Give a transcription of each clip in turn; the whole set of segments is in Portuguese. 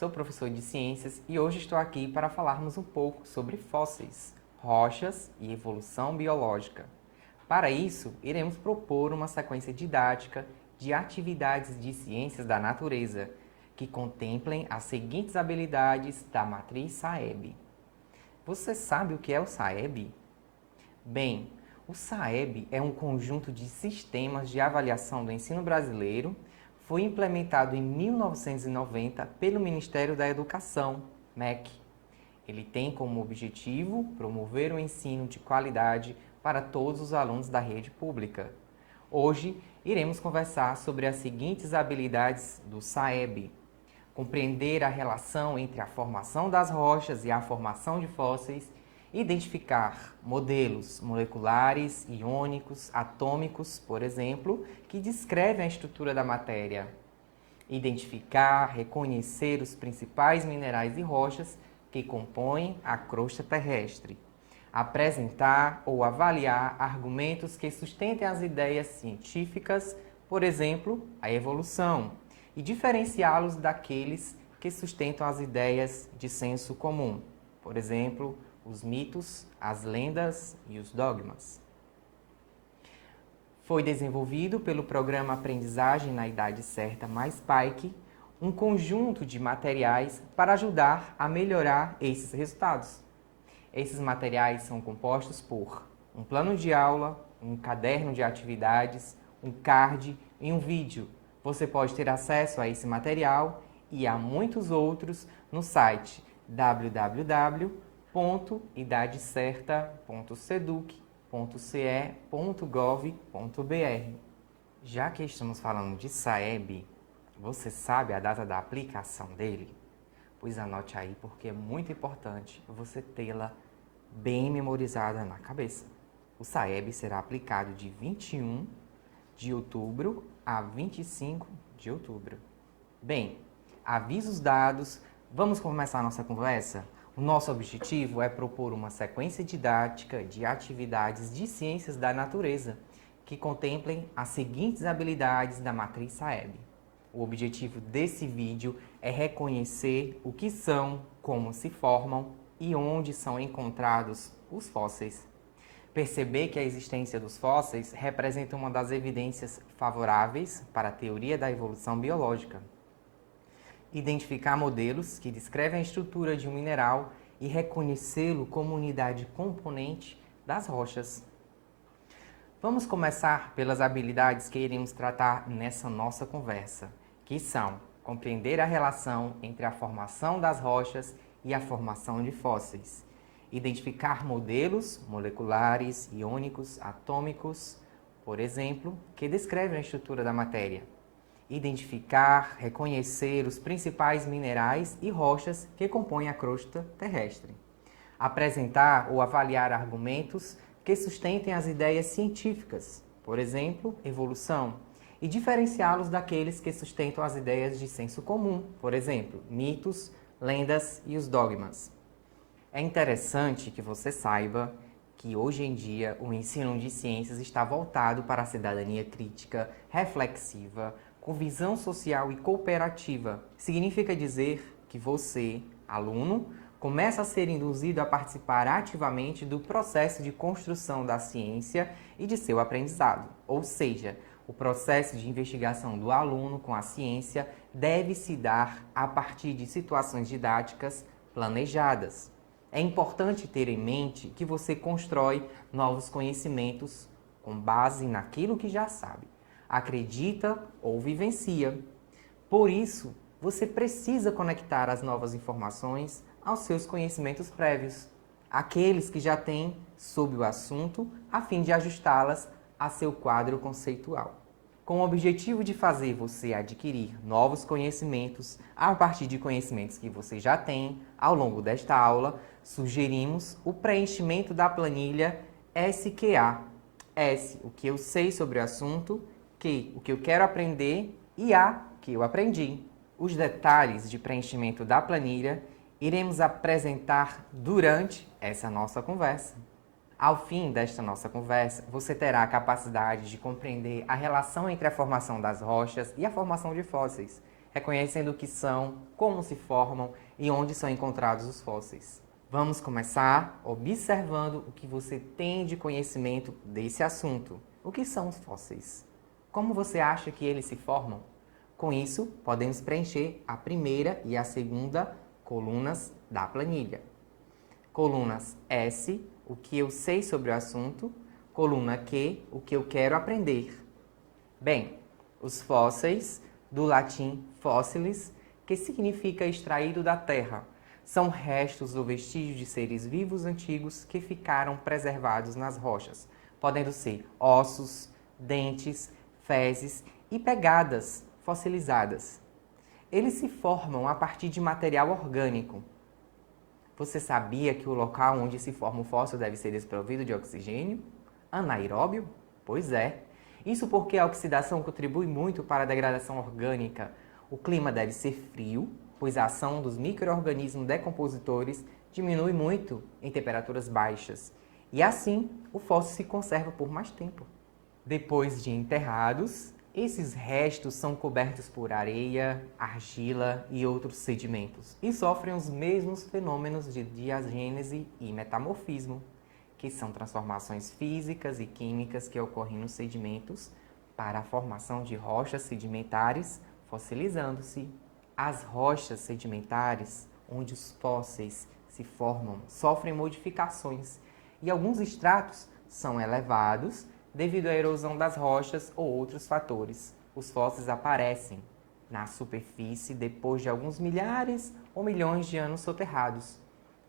sou professor de ciências e hoje estou aqui para falarmos um pouco sobre fósseis, rochas e evolução biológica. Para isso, iremos propor uma sequência didática de atividades de ciências da natureza que contemplem as seguintes habilidades da matriz SAEB. Você sabe o que é o SAEB? Bem, o SAEB é um conjunto de sistemas de avaliação do ensino brasileiro. Foi implementado em 1990 pelo Ministério da Educação, MEC. Ele tem como objetivo promover o ensino de qualidade para todos os alunos da rede pública. Hoje, iremos conversar sobre as seguintes habilidades do SAEB. Compreender a relação entre a formação das rochas e a formação de fósseis, identificar modelos moleculares, iônicos, atômicos, por exemplo, que descrevem a estrutura da matéria. Identificar, reconhecer os principais minerais e rochas que compõem a crosta terrestre. Apresentar ou avaliar argumentos que sustentem as ideias científicas, por exemplo, a evolução, e diferenciá-los daqueles que sustentam as ideias de senso comum, por exemplo, os mitos, as lendas e os dogmas. Foi desenvolvido pelo Programa Aprendizagem na Idade Certa mais PAIC um conjunto de materiais para ajudar a melhorar esses resultados. Esses materiais são compostos por um plano de aula, um caderno de atividades, um card e um vídeo. Você pode ter acesso a esse material e a muitos outros no site www.idadecerta.seduc.ce.gov.br. Já que estamos falando de SAEB, você sabe a data da aplicação dele? Pois anote aí, porque é muito importante você tê-la bem memorizada na cabeça. O SAEB será aplicado de 21 de outubro a 25 de outubro. Bem, avisos dados, vamos começar a nossa conversa? O nosso objetivo é propor uma sequência didática de atividades de ciências da natureza que contemplem as seguintes habilidades da matriz SAEB. O objetivo desse vídeo é reconhecer o que são, como se formam e onde são encontrados os fósseis. Perceber que a existência dos fósseis representa uma das evidências favoráveis para a teoria da evolução biológica. Identificar modelos que descrevem a estrutura de um mineral e reconhecê-lo como unidade componente das rochas. Vamos começar pelas habilidades que iremos tratar nessa nossa conversa, que são compreender a relação entre a formação das rochas e a formação de fósseis, identificar modelos moleculares, iônicos, atômicos, por exemplo, que descrevem a estrutura da matéria, identificar, reconhecer os principais minerais e rochas que compõem a crosta terrestre, apresentar ou avaliar argumentos que sustentem as ideias científicas, por exemplo, evolução, e diferenciá-los daqueles que sustentam as ideias de senso comum, por exemplo, mitos, lendas e os dogmas. É interessante que você saiba que hoje em dia o ensino de ciências está voltado para a cidadania crítica, reflexiva, com visão social e cooperativa. Significa dizer que você, aluno, começa a ser induzido a participar ativamente do processo de construção da ciência e de seu aprendizado. Ou seja, o processo de investigação do aluno com a ciência deve se dar a partir de situações didáticas planejadas. É importante ter em mente que você constrói novos conhecimentos com base naquilo que já sabe, acredita ou vivencia. Por isso, você precisa conectar as novas informações aos seus conhecimentos prévios, aqueles que já tem sobre o assunto, a fim de ajustá-las a seu quadro conceitual. Com o objetivo de fazer você adquirir novos conhecimentos a partir de conhecimentos que você já tem ao longo desta aula, sugerimos o preenchimento da planilha SQA. S, o que eu sei sobre o assunto, Q, o que eu quero aprender e A, que eu aprendi. Os detalhes de preenchimento da planilha iremos apresentar durante essa nossa conversa. Ao fim desta nossa conversa, você terá a capacidade de compreender a relação entre a formação das rochas e a formação de fósseis reconhecendo o que são, como se formam e onde são encontrados os fósseis. Vamos começar observando o que você tem de conhecimento desse assunto. O que são os fósseis? Como você acha que eles se formam? Com isso, podemos preencher a primeira e a segunda colunas da planilha. Colunas S, o que eu sei sobre o assunto. Coluna Q, o que eu quero aprender. Bem, os fósseis, do latim fossilis, que significa extraído da terra, são restos ou vestígios de seres vivos antigos que ficaram preservados nas rochas, podendo ser ossos, dentes, fezes e pegadas fossilizadas. Eles se formam a partir de material orgânico. Você sabia que o local onde se forma o fóssil deve ser desprovido de oxigênio? Anaeróbio? Pois é. Isso porque a oxidação contribui muito para a degradação orgânica. O clima deve ser frio, pois a ação dos micro-organismos decompositores diminui muito em temperaturas baixas. E assim, o fóssil se conserva por mais tempo. Depois de enterrados, esses restos são cobertos por areia, argila e outros sedimentos e sofrem os mesmos fenômenos de diagênese e metamorfismo, que são transformações físicas e químicas que ocorrem nos sedimentos para a formação de rochas sedimentares fossilizando-se. As rochas sedimentares, onde os fósseis se formam, sofrem modificações e alguns estratos são elevados devido à erosão das rochas ou outros fatores. Os fósseis aparecem na superfície depois de alguns milhares ou milhões de anos soterrados,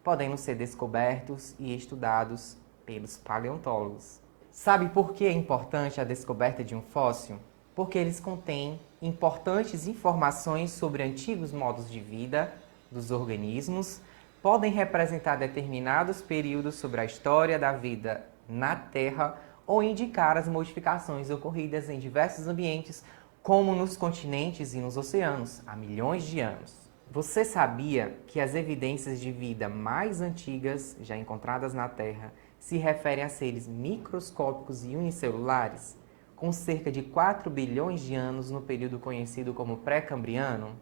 podendo ser descobertos e estudados pelos paleontólogos. Sabe por que é importante a descoberta de um fóssil? Porque eles contêm importantes informações sobre antigos modos de vida dos organismos, podem representar determinados períodos sobre a história da vida na Terra ou indicar as modificações ocorridas em diversos ambientes, como nos continentes e nos oceanos, há milhões de anos. Você sabia que as evidências de vida mais antigas já encontradas na Terra se referem a seres microscópicos e unicelulares, com cerca de 4 bilhões de anos no período conhecido como pré-cambriano?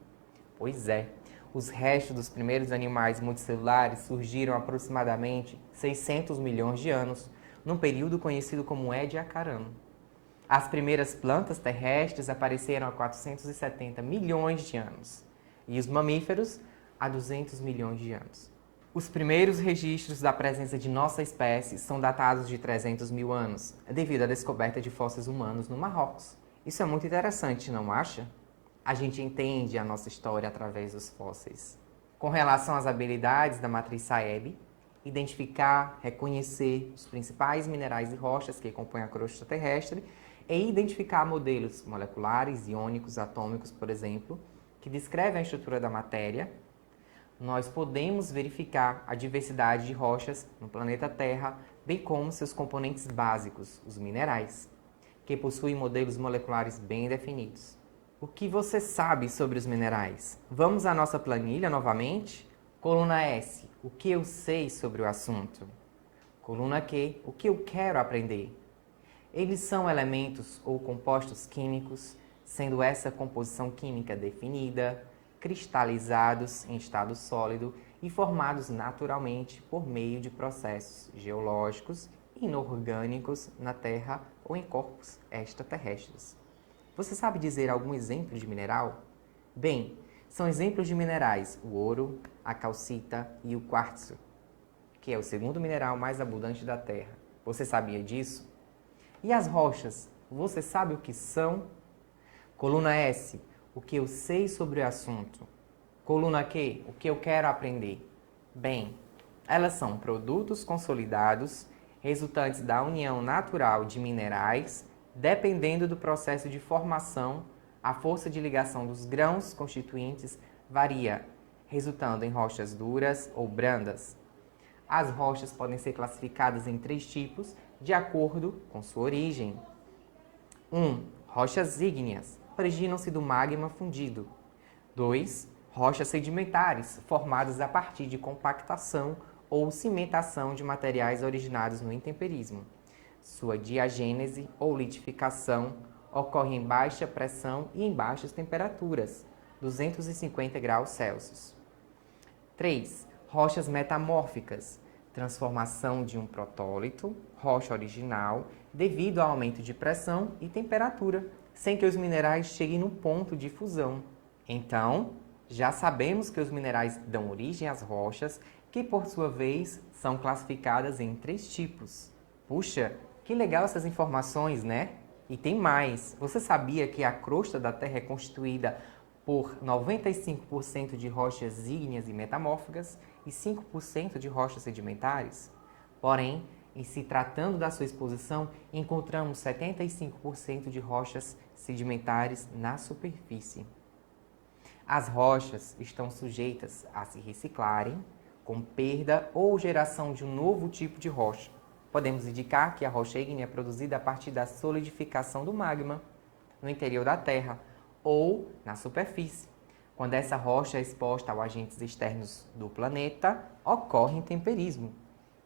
Pois é, os restos dos primeiros animais multicelulares surgiram há aproximadamente 600 milhões de anos, num período conhecido como Ediacaran. As primeiras plantas terrestres apareceram há 470 milhões de anos e os mamíferos há 200 milhões de anos. Os primeiros registros da presença de nossa espécie são datados de 300 mil anos, devido à descoberta de fósseis humanos no Marrocos. Isso é muito interessante, não acha? A gente entende a nossa história através dos fósseis. Com relação às habilidades da matriz Saeb, identificar, reconhecer os principais minerais e rochas que compõem a crosta terrestre e identificar modelos moleculares, iônicos, atômicos, por exemplo, que descrevem a estrutura da matéria, nós podemos verificar a diversidade de rochas no planeta Terra, bem como seus componentes básicos, os minerais, que possuem modelos moleculares bem definidos. O que você sabe sobre os minerais? Vamos à nossa planilha novamente? Coluna S, o que eu sei sobre o assunto? Coluna Q, o que eu quero aprender? Eles são elementos ou compostos químicos, sendo essa composição química definida, cristalizados em estado sólido e formados naturalmente por meio de processos geológicos inorgânicos na Terra ou em corpos extraterrestres. Você sabe dizer algum exemplo de mineral? Bem, são exemplos de minerais o ouro, a calcita e o quartzo, que é o segundo mineral mais abundante da Terra. Você sabia disso? E as rochas, você sabe o que são? Coluna S, o que eu sei sobre o assunto. Coluna Q, o que eu quero aprender. Bem, elas são produtos consolidados, resultantes da união natural de minerais, dependendo do processo de formação, a força de ligação dos grãos constituintes varia, resultando em rochas duras ou brandas. As rochas podem ser classificadas em 3 tipos, de acordo com sua origem. 1. Rochas ígneas, originam-se do magma fundido. 2. Rochas sedimentares, formadas a partir de compactação ou cimentação de materiais originados no intemperismo. Sua diagênese ou litificação ocorre em baixa pressão e em baixas temperaturas, 250 graus Celsius. 3. Rochas metamórficas, transformação de um protólito, rocha original, devido ao aumento de pressão e temperatura, sem que os minerais cheguem no ponto de fusão. Então, já sabemos que os minerais dão origem às rochas, que por sua vez são classificadas em 3 tipos. Puxa, que legal essas informações, né? E tem mais. Você sabia que a crosta da Terra é constituída por 95% de rochas ígneas e metamórficas e 5% de rochas sedimentares? Porém, em se tratando da sua exposição, encontramos 75% de rochas sedimentares na superfície. As rochas estão sujeitas a se reciclarem, com perda ou geração de um novo tipo de rocha. Podemos indicar que a rocha ígnea é produzida a partir da solidificação do magma no interior da Terra ou na superfície. Quando essa rocha é exposta a agentes externos do planeta, ocorre intemperismo,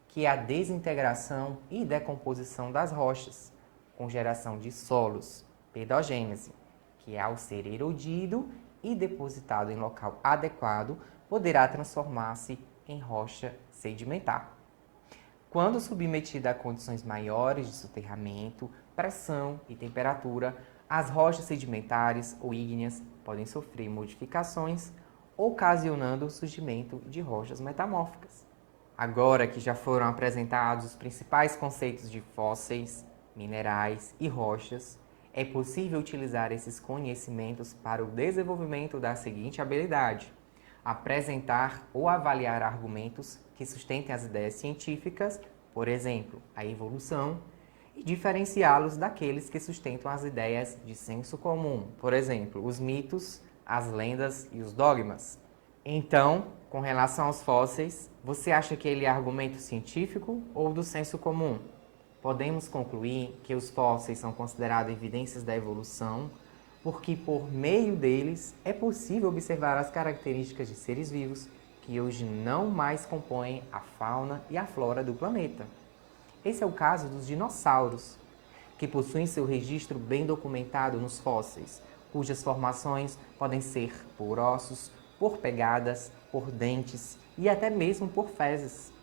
que é a desintegração e decomposição das rochas, com geração de solos, pedogênese, que ao ser erodido e depositado em local adequado, poderá transformar-se em rocha sedimentar. Quando submetida a condições maiores de soterramento, pressão e temperatura, as rochas sedimentares ou ígneas podem sofrer modificações, ocasionando o surgimento de rochas metamórficas. Agora que já foram apresentados os principais conceitos de fósseis, minerais e rochas, é possível utilizar esses conhecimentos para o desenvolvimento da seguinte habilidade: apresentar ou avaliar argumentos que sustentem as ideias científicas, por exemplo, a evolução, e diferenciá-los daqueles que sustentam as ideias de senso comum, por exemplo, os mitos, as lendas e os dogmas. Então, com relação aos fósseis, você acha que ele é argumento científico ou do senso comum? Podemos concluir que os fósseis são considerados evidências da evolução, porque por meio deles é possível observar as características de seres vivos que hoje não mais compõem a fauna e a flora do planeta. Esse é o caso dos dinossauros, que possuem seu registro bem documentado nos fósseis, cujas formações podem ser por ossos, por pegadas, por dentes e até mesmo por fezes.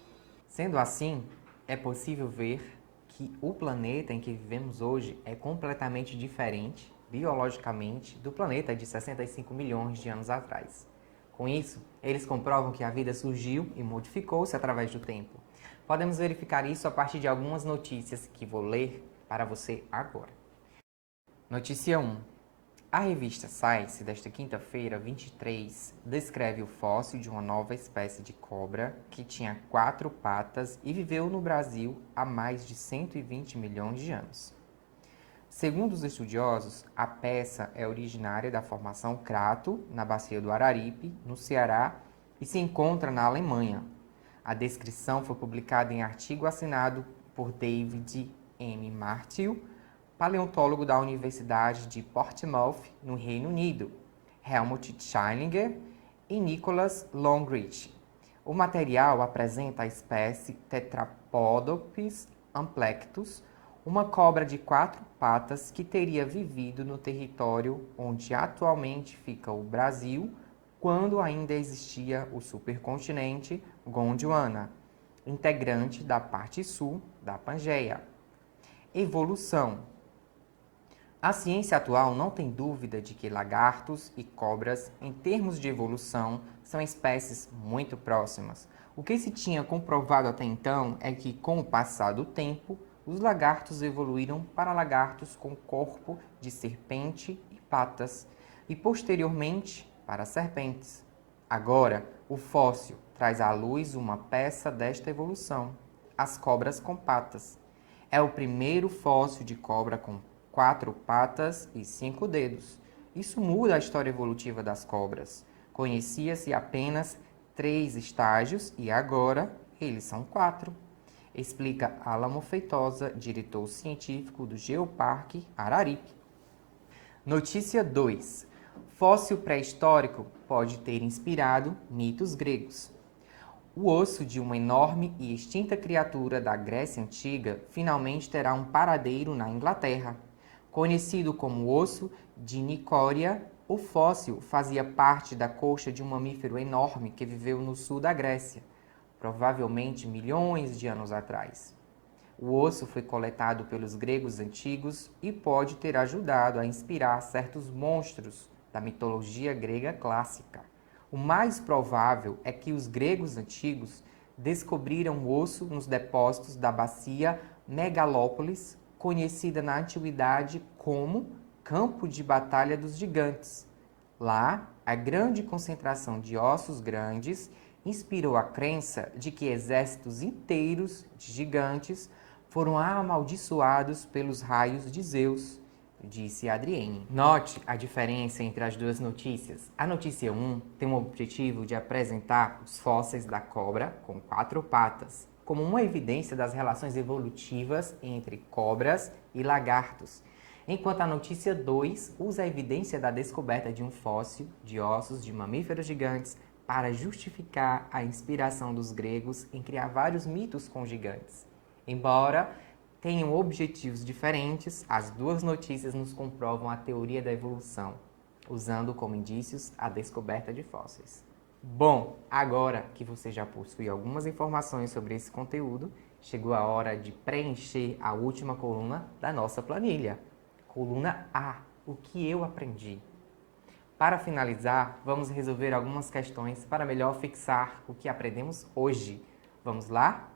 Sendo assim, é possível ver que o planeta em que vivemos hoje é completamente diferente, biologicamente, do planeta de 65 milhões de anos atrás. Com isso, eles comprovam que a vida surgiu e modificou-se através do tempo. Podemos verificar isso a partir de algumas notícias que vou ler para você agora. Notícia 1. A revista Science, desta quinta-feira, 23, descreve o fóssil de uma nova espécie de cobra que tinha 4 patas e viveu no Brasil há mais de 120 milhões de anos. Segundo os estudiosos, a peça é originária da formação Crato, na bacia do Araripe, no Ceará, e se encontra na Alemanha. A descrição foi publicada em artigo assinado por David M. Martil, paleontólogo da Universidade de Portsmouth, no Reino Unido, Helmut Schillinger e Nicholas Longrich. O material apresenta a espécie Tetrapodopis amplectus, uma cobra de 4 patas que teria vivido no território onde atualmente fica o Brasil, quando ainda existia o supercontinente Gondwana, integrante da parte sul da Pangeia. Evolução. A ciência atual não tem dúvida de que lagartos e cobras, em termos de evolução, são espécies muito próximas. O que se tinha comprovado até então é que, com o passar do tempo, os lagartos evoluíram para lagartos com corpo de serpente e patas, e posteriormente para serpentes. Agora, o fóssil traz à luz uma peça desta evolução, as cobras com patas. É o primeiro fóssil de cobra com 4 patas e 5 dedos. Isso muda a história evolutiva das cobras. Conhecia-se apenas 3 estágios e agora eles são 4. Explica Álamo Feitosa, diretor científico do Geoparque Araripe. Notícia 2. Fóssil pré-histórico pode ter inspirado mitos gregos. O osso de uma enorme e extinta criatura da Grécia Antiga finalmente terá um paradeiro na Inglaterra. Conhecido como osso de Nicória O fóssil fazia parte da coxa de um mamífero enorme que viveu no sul da Grécia, provavelmente milhões de anos atrás. O osso foi coletado pelos gregos antigos e pode ter ajudado a inspirar certos monstros da mitologia grega clássica. O mais provável é que os gregos antigos descobriram o osso nos depósitos da bacia Megalópolis, conhecida na antiguidade como Campo de Batalha dos Gigantes. Lá, a grande concentração de ossos grandes inspirou a crença de que exércitos inteiros de gigantes foram amaldiçoados pelos raios de Zeus, disse Adrienne. Note a diferença entre as duas notícias. A notícia 1 tem o objetivo de apresentar os fósseis da cobra com 4 patas, como uma evidência das relações evolutivas entre cobras e lagartos, enquanto a notícia 2 usa a evidência da descoberta de um fóssil de ossos de mamíferos gigantes para justificar a inspiração dos gregos em criar vários mitos com gigantes. Embora tenham objetivos diferentes, as duas notícias nos comprovam a teoria da evolução, usando como indícios a descoberta de fósseis. Bom, agora que você já possui algumas informações sobre esse conteúdo, chegou a hora de preencher a última coluna da nossa planilha. Coluna A, o que eu aprendi. Para finalizar, vamos resolver algumas questões para melhor fixar o que aprendemos hoje. Vamos lá?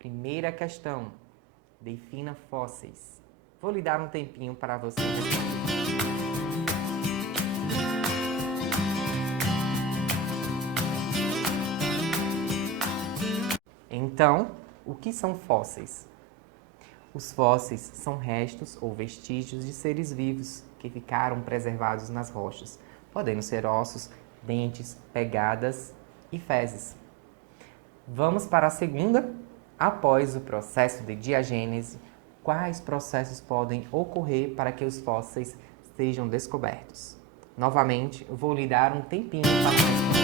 Primeira questão. Defina fósseis. Vou lhe dar um tempinho para você responder. Então, o que são fósseis? Os fósseis são restos ou vestígios de seres vivos que ficaram preservados nas rochas, podendo ser ossos, dentes, pegadas e fezes. Vamos para a segunda. Após o processo de diagênese, quais processos podem ocorrer para que os fósseis sejam descobertos? Novamente, vou lhe dar um tempinho para responder.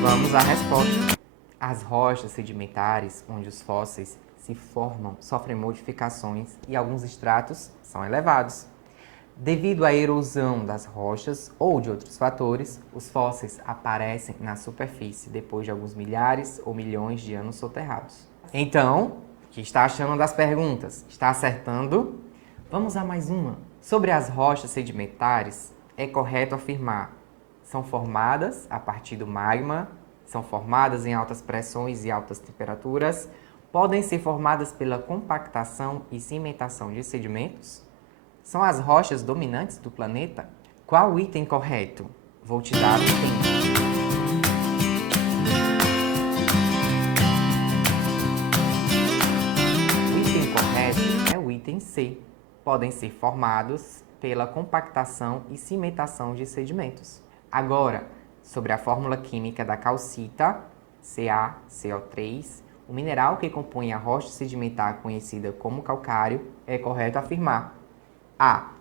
Vamos à resposta. As rochas sedimentares, onde os fósseis se formam, sofrem modificações e alguns estratos são elevados. Devido à erosão das rochas ou de outros fatores, os fósseis aparecem na superfície depois de alguns milhares ou milhões de anos soterrados. Então, o que está achando das perguntas? Está acertando? Vamos a mais uma. Sobre as rochas sedimentares, é correto afirmar: são formadas a partir do magma, são formadas em altas pressões e altas temperaturas, podem ser formadas pela compactação e cimentação de sedimentos? São as rochas dominantes do planeta? Qual o item correto? Vou te dar um tempo. O item correto é o item C. Podem ser formados pela compactação e cimentação de sedimentos. Agora, sobre a fórmula química da calcita, CaCO3, o mineral que compõe a rocha sedimentar conhecida como calcário, é correto afirmar: A.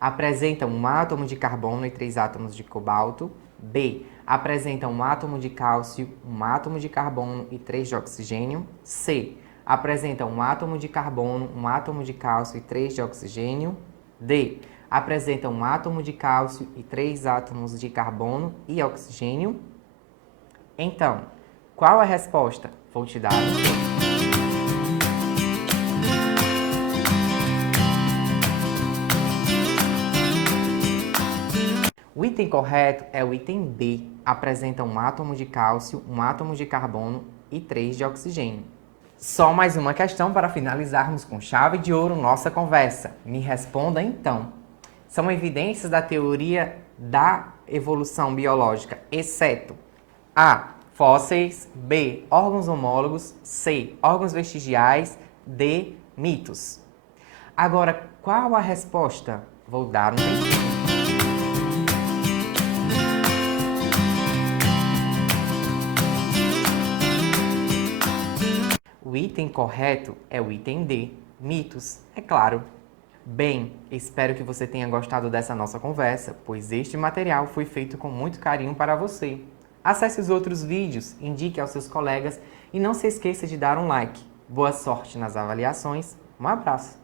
Apresenta um átomo de carbono e 3 átomos de cobalto. B. Apresenta um átomo de cálcio, um átomo de carbono e 3 de oxigênio. C. Apresenta um átomo de carbono, um átomo de cálcio e 3 de oxigênio. D. Apresenta um átomo de cálcio e 3 átomos de carbono e oxigênio. Então, qual a resposta? Vou te dar um tempo. O item correto é o item B. Apresenta um átomo de cálcio, um átomo de carbono e 3 de oxigênio. Só mais uma questão para finalizarmos com chave de ouro nossa conversa. Me responda então. São evidências da teoria da evolução biológica, exceto A. Fósseis, B. Órgãos homólogos, C. Órgãos vestigiais, D. Mitos. Agora, qual a resposta? Vou dar um tempinho. O item correto é o item D, mitos, é claro. Bem, espero que você tenha gostado dessa nossa conversa, pois este material foi feito com muito carinho para você. Acesse os outros vídeos, indique aos seus colegas e não se esqueça de dar um like. Boa sorte nas avaliações Um abraço!